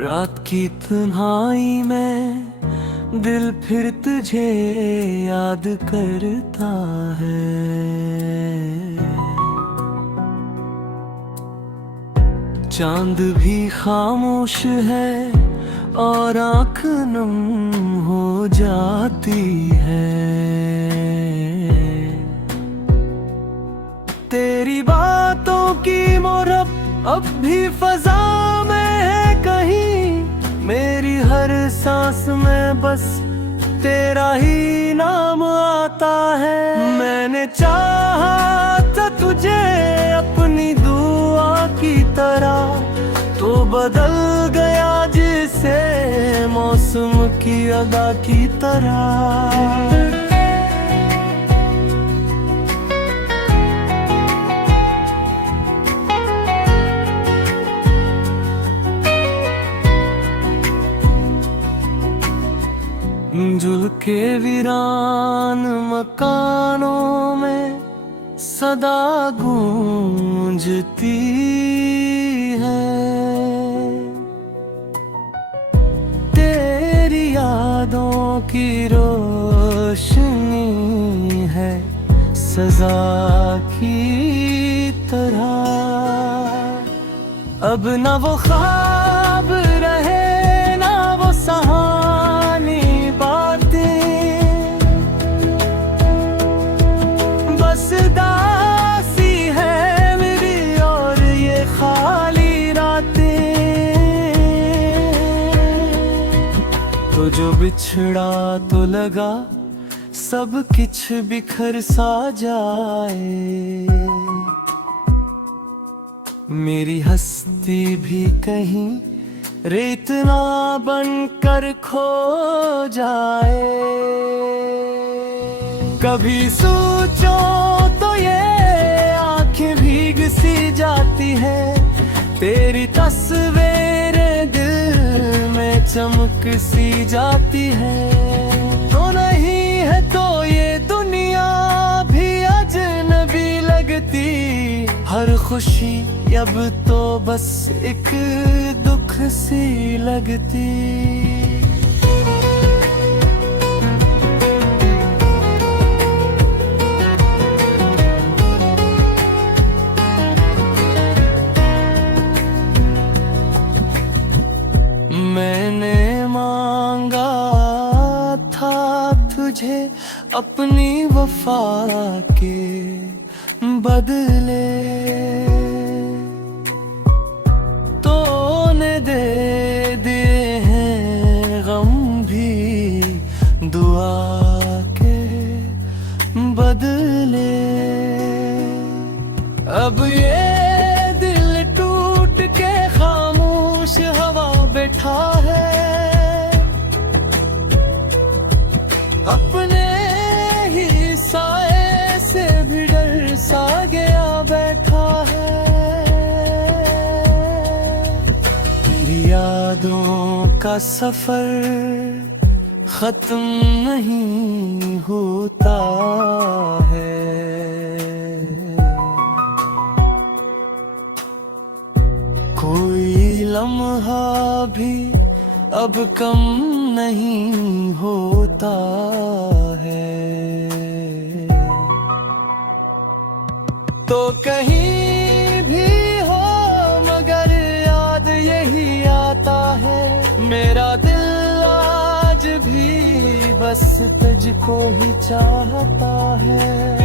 रात की तन्हाई में दिल फिर तुझे याद करता है। चांद भी खामोश है और आँख नम हो जाती है। तेरी बातों की मोरब अब भी फजा में है कहीं। मेरी हर सांस में बस तेरा ही नाम आता है। मैंने चाहा था तुझे अपनी दुआ की तरह, तो बदल गया जिसे मौसम की अदा की तरह। जुल के वीरान मकानों में सदा गूंजती है। तेरी यादों की रोशनी है सजा की तरह। अब न वो ख्वाब रहे ना वो सहानी बातें, बस दासी है मेरी और ये खाली रातें। तो जो बिछड़ा तो लगा सब किछ बिखर सा जाए। मेरी हस्ती भी कहीं रेत ना बनकर खो जाए। कभी सोचो तो ये आंखें भीग सी जाती है। तेरी तस्वीरें दिल में चमक सी जाती है। तो नहीं है तो ये दुनिया भी अजनबी लगती। हर खुशी अब तो बस एक दुख सी लगती। मैंने मांगा था तुझे अपनी वफा के बदले, तूने दे दिए हैं गम भी दुआ के बदले। अब ये दिल टूट के खामोश हवा बैठा है। अपने ही साए से भी डर सा गया बैठा है। यादों का सफर खत्म नहीं होता है। कोई लम्हा भी अब कम नहीं होता है। तो कहीं भी हो मगर याद यही आता है। मेरा दिल आज भी बस तुझको ही चाहता है।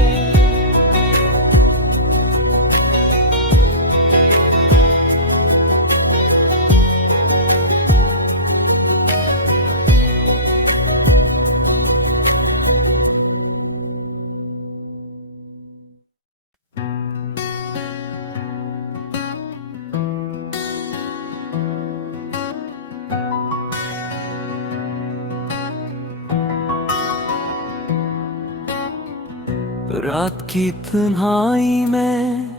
रात की तन्हाई में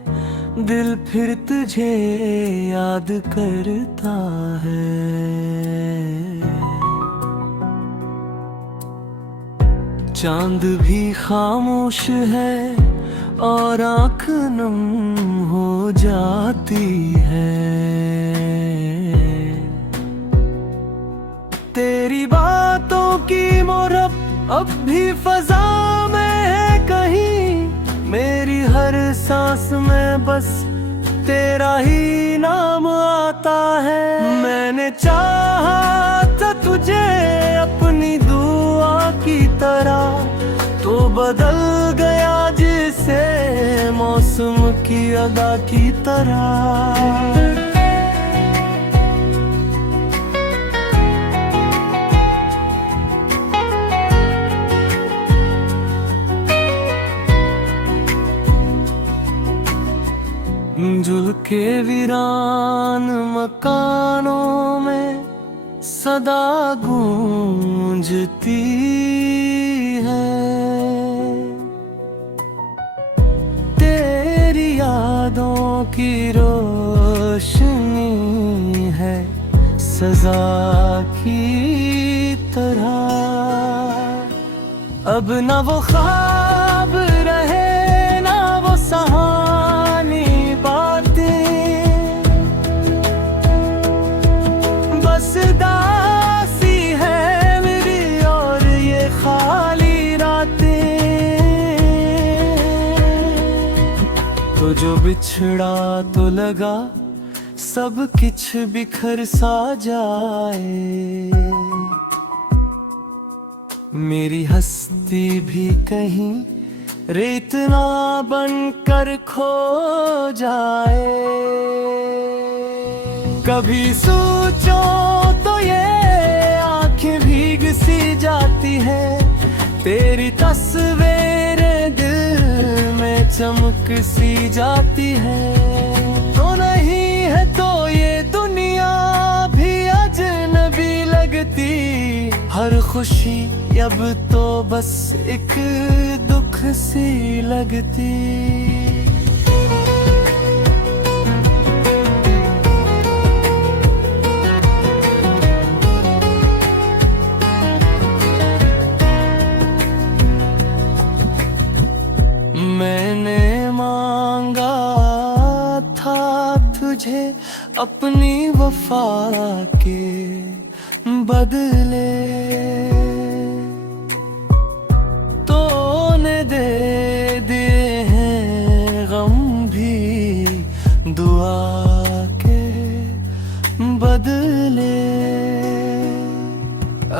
दिल फिर तुझे याद करता है। चांद भी खामोश है और आँख नम हो जाती है। तेरी बातों की मोहब्बत अब भी फजा में है कहीं। मेरी हर सांस में बस तेरा ही नाम आता है। मैंने चाहा था तुझे अपनी दुआ की तरह, तो बदल गया जिसे मौसम की अदा की तरह। जुल के वीरान मकानों में सदा गूंजती है तेरी यादों की रोशनी है सजा की तरह। अब न वो ख्वाब रहे ना वो सहानी बातें, बस दासी है मेरी और ये खाली रातें। तो जो बिछड़ा तो लगा सब किछ बिखर सा जाए। मेरी हस्ती भी कहीं रेत ना बनकर खो जाए। कभी सोचो तो ये आंखें भीग सी जाती है, तेरी तस्वीरें दिल में चमक सी जाती है। तो नहीं है तो ये दुनिया भी अजनबी लगती, हर खुशी अब तो बस एक दुख सी लगती। मैंने मांगा था तुझे अपनी वफा के बदले, दे दिए हैं गम भी दुआ के बदले।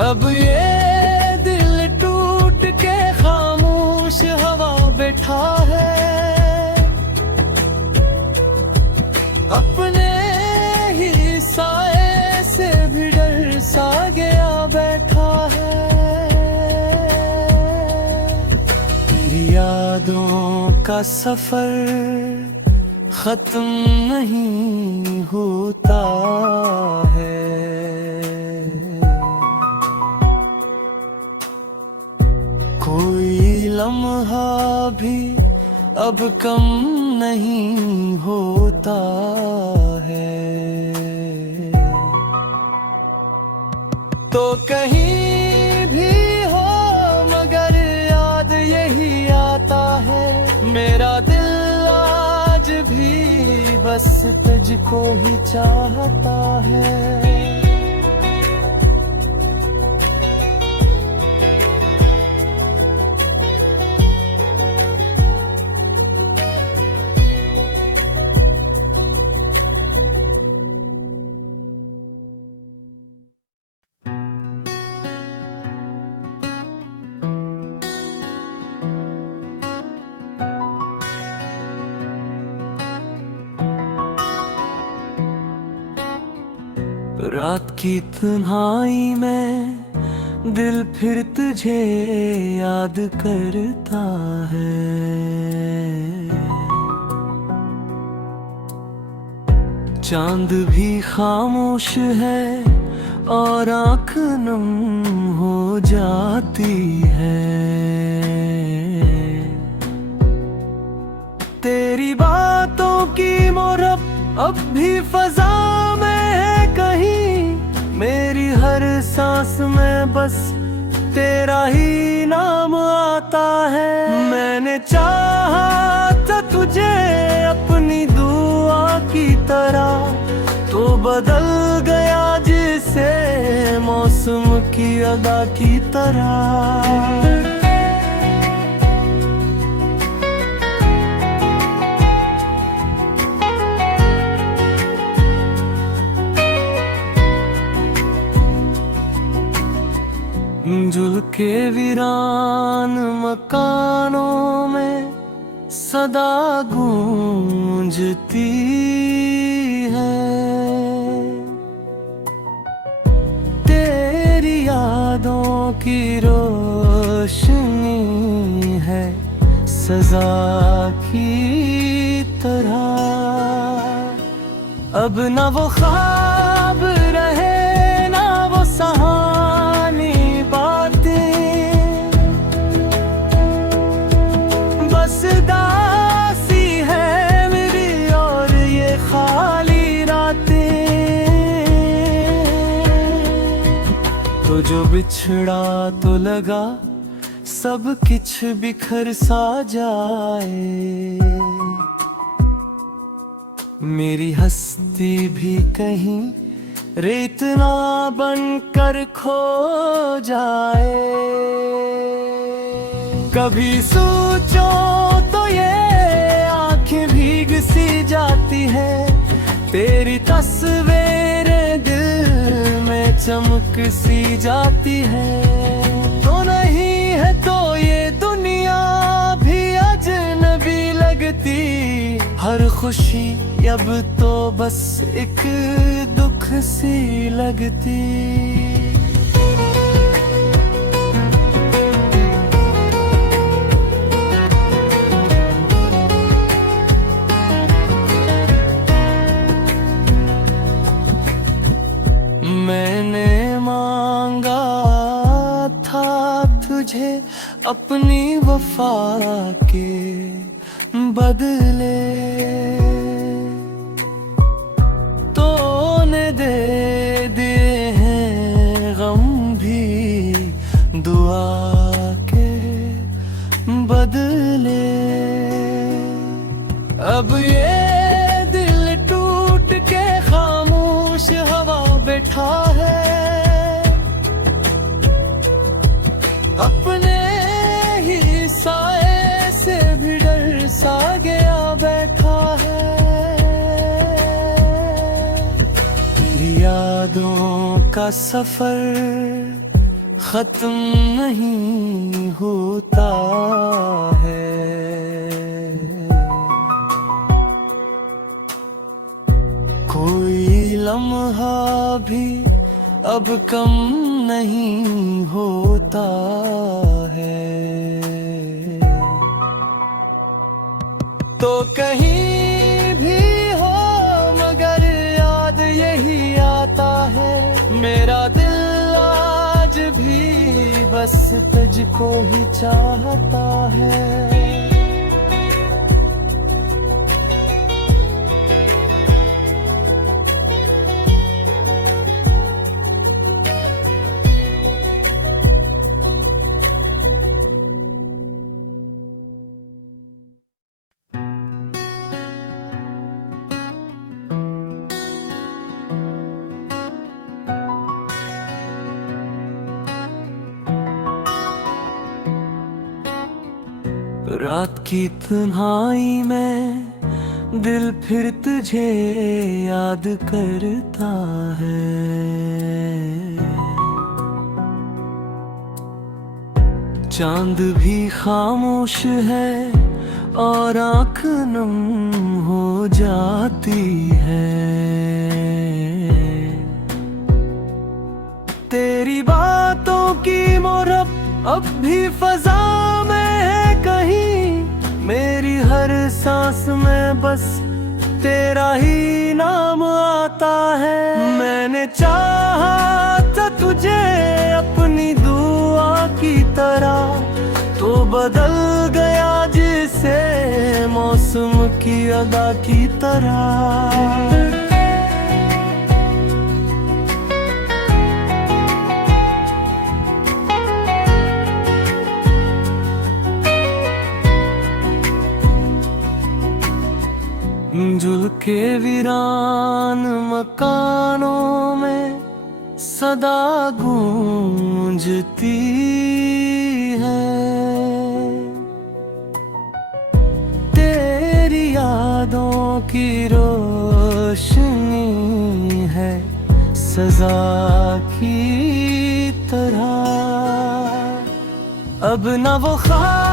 अब ये दिल टूट के खामोश हवा बैठा है, अपने ही साए से भी डर सा गया बैठा है। यादों का सफर खत्म नहीं होता है, कोई लम्हा भी अब कम नहीं होता है। तो कहीं भी हो मगर याद यही आता है। मेरा दिल आज भी बस तुझको ही चाहता है। रात की तन्हाई में दिल फिर तुझे याद करता है। चांद भी खामोश है और आँख नम हो जाती है। तेरी बातों की मोहब्बत अब भी फजा में है कहीं। मेरी हर सांस में बस तेरा ही नाम आता है। मैंने चाहा था तुझे अपनी दुआ की तरह, तो बदल गया जिसे मौसम की अदा की तरह। झुलके वीरान मकानों में सदा गूंजती है तेरी यादों की रोशनी है सजा की तरह। अब न वो ख्वाब रहे ना वो सहानी बातें, बस दासी है मेरी और ये खाली रातें। तो जो बिछड़ा तो लगा सब किछ बिखर सा जाए, मेरी हस्ती भी कहीं रेत ना बनकर खो जाए। कभी सोचो तो ये आंखें भीग सी जाती है, तेरी तस्वीरें दिल में चमक सी जाती है। तो नहीं है तो ये दुनिया भी अजनबी लगती, हर खुशी अब तो बस एक दुख सी लगती। मैंने मांगा था तुझे अपनी वफा के बदले, दे दिए हैं गम भी दुआ के बदले। अब ये दिल टूट के खामोश हवा बैठा है, अपने ही साए से भी डर सा गया बैठा है। यादों का सफर खत्म नहीं होता है, कोई लम्हा भी अब कम नहीं होता है। तो कहीं भी हो मगर याद यही आता है, मेरा दिल आज भी बस तुझको ही चाहता है। रात की तन्हाई में दिल फिर तुझे याद करता है, चांद भी खामोश है और आँख नम हो जाती है। तेरी बातों की मोहब्बत अब भी फजा में है कहीं, मेरी हर सांस में बस तेरा ही नाम आता है। मैंने चाहा था तुझे अपनी दुआ की तरह, तो बदल गया जिसे मौसम की अदा की तरह। झुलके वीरान मकानों में सदा गूंजती है। तेरी यादों की रोशनी है सजा की तरह। अब न वो ख्वाब